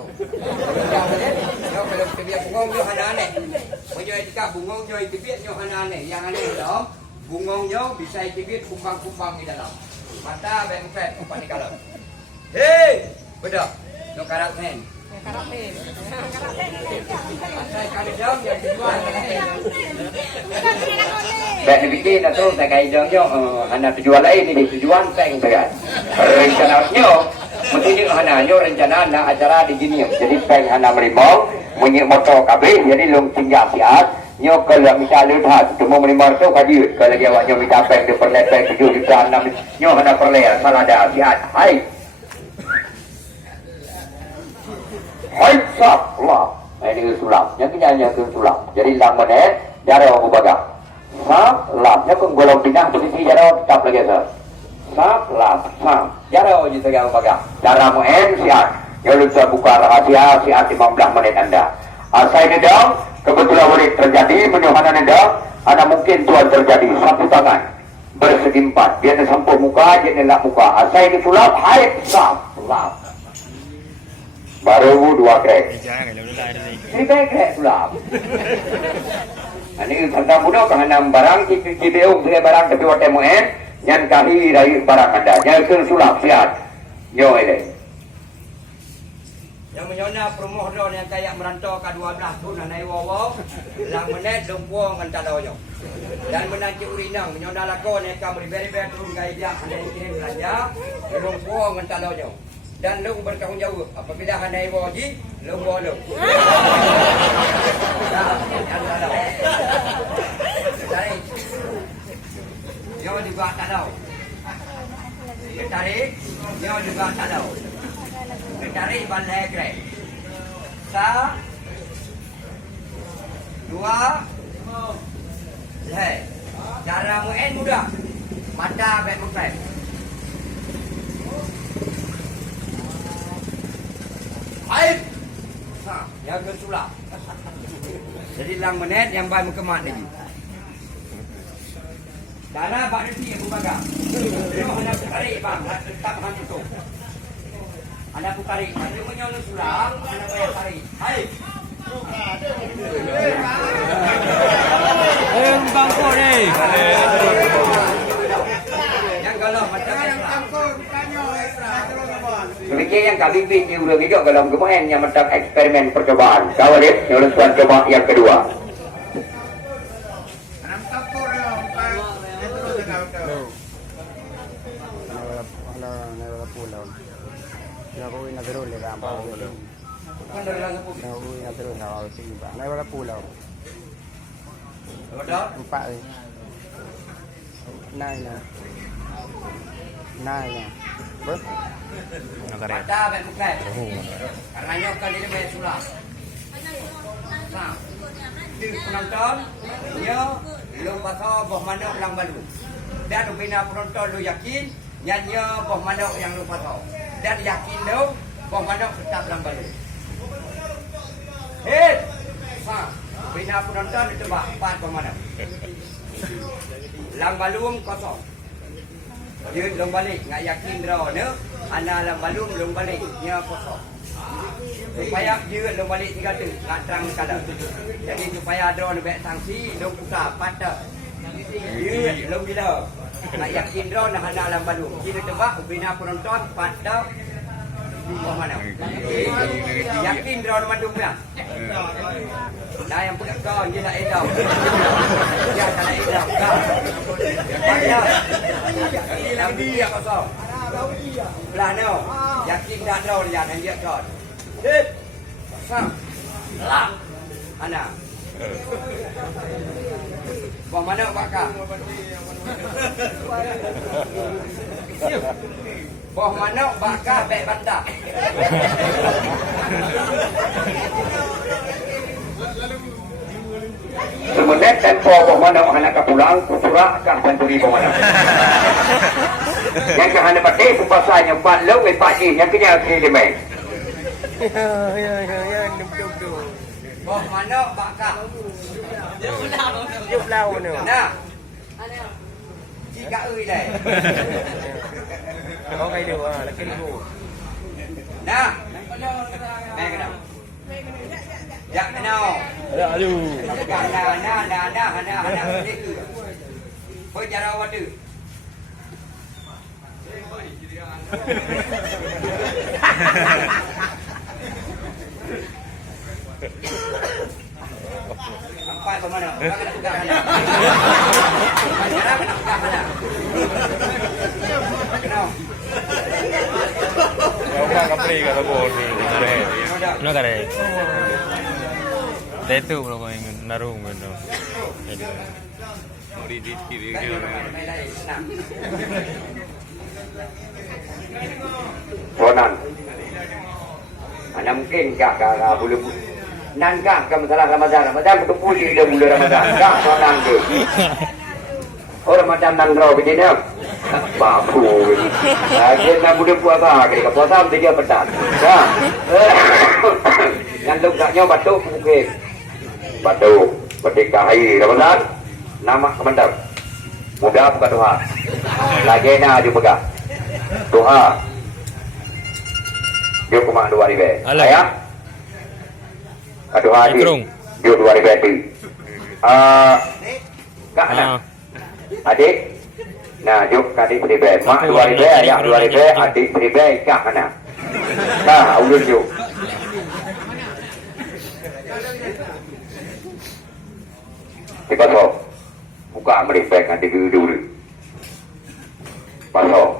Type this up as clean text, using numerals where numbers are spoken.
tu. Yo kalau tibit bungong yo hanane. Moyo etika bungong yo tibit yo hanane. Yang aneh dong. Bungongnya bisa tibit kumbang-kumbang di dalam. Mata bengket umpan di dalam. Hei, bedak. Yo karat hen. Dan dibikin atau saya kaidangnya hanya tujuan lain ini tujuan saya saya rencananya mesti hanya rencana nak acara di sini jadi peng hanya merimau punya motor kabel jadi long tinggal siap nyo kalau misalnya lihat cuma merimau tu kaji kalau dia awaknya minta peng di perlepeng 7 juta 6 nyo hanya perleh salah ada siap hai hai sap lah ini sulap yang kita sulap jadi lama ni darah aku baga sap lapnya kung golong pinang posisi darah tetap lagi sir sap lap sap darah je saya baga darah mu siap ya lupa buka rahasia siap 15 menit anda asal ini dong kebetulan boleh terjadi menyuhanan anda ada mungkin tuan terjadi sapu tangan bersegi 4 dia sampai muka dia nak muka asal ini sulap hai sap lap baru 2 krek ini krek sulap ini tentang mudah kerana barang cibeung saya barang tapi waktu moen yang kali dari barang anda yang sulap sihat yo ini yang menyona promoh don yang kayak merantau ke 12 tu naik wawa lang menet lumpuang ngantalonyo dan menanti urinang menyona lakon yang kamu beri-beri turun kayak dia hanya kirim belanja lumpuang ngantalonyo dan lu bertanggung jawab apabila handai waji lu boleh yo juga tak tahu tarik yo juga tak tahu tarik balai grek sa 2 le cara muen mudah mata baik bukan Baik. Nah, yang kesulap. Jadi lang menit yang baik mukemat lagi. Darah bak nanti yang bubaga. Dia hendak tarik bang, tetap hang itu. Anda pun tarik, dia menyolong sulap, anda payah tarik. Baik. Bangko ni. Yang kalau macam demikian yang kami pinjau lagi juga dalam kemahin yang macam eksperimen percobaan kawalit nyolong coba yang kedua mata baik bukan. Karena kan dia main sulap. Nah, di penonton, dia lu pasal boh manok lang balu. Dan bina penonton lu yakin nyanyi boh manok yang lu pasal. Dan yakin lu boh manok tetap lang balu. Hei, bina penonton itu bah 4 boh manok. Lang balum kosong. Dia long balik, nak yakin draw ni, ana lang balum long balik, nya kosong. Supaya dia long balik 3 tu, nak terang kala. Jadi supaya draw ni baik sanksi, long putar patah. Dia long bila. Nak yakin draw nak ana lang balum. Kita tebak bina penonton patah di mana. Yakin draw nama dumnya. Nah yang pegang kau dia nak edau. Dia tak nak edau. Patah. Yang dia kosong. Belah no. Yakin tak draw dia nak dia kau. Hit. Sang. Lang. Ana. Bang mana bakar? Boh manok bakar baik bandar. semenit tempo boh manok anak pulang kusurak kah senturi boh manok yang ke hana pakai pupasanya 4 leu ai pak yang kena kiri mai Ya, Boh manok bakar. Dia belau ni. Nah. Jika ui dah. Có cây điều là cái điều. Nah, Mai kenal. Ya kenal. Aduh. Nah. Kau cara waduh. Nampak ke mana? Kau kena pegang mana? Cara kena pegang mana? Kenal. Kau kapri kata bodi. No kare. Tetu bro kau ingin naruh gitu. Muri di kiri gitu. Bonan. Mana mungkin kak belum nangkah ke masalah Ramadan ketemu di dah bulan Ramadan. Kak bonan tu. Oh Ramadan nang raw begini. Bapu. Lagi nak bulan puasa ke puasa tiga pedan. Dah. Yang lukanya batuk mungkin. Batuk ketika hari Ramadan nama komandan. Mudah buka doa. Lagi nak aju pegang. Doa. Dia kumang 2,000. Ayah. Aduh hadi. Dia 2,000 tu. Kak nak. Adik. Nah, jom adik beri mak 2,000, ayah 2,000, adik beri kak mana? Nah, ulun jom. Di pasal. Buka beri adik dulu. Pasal.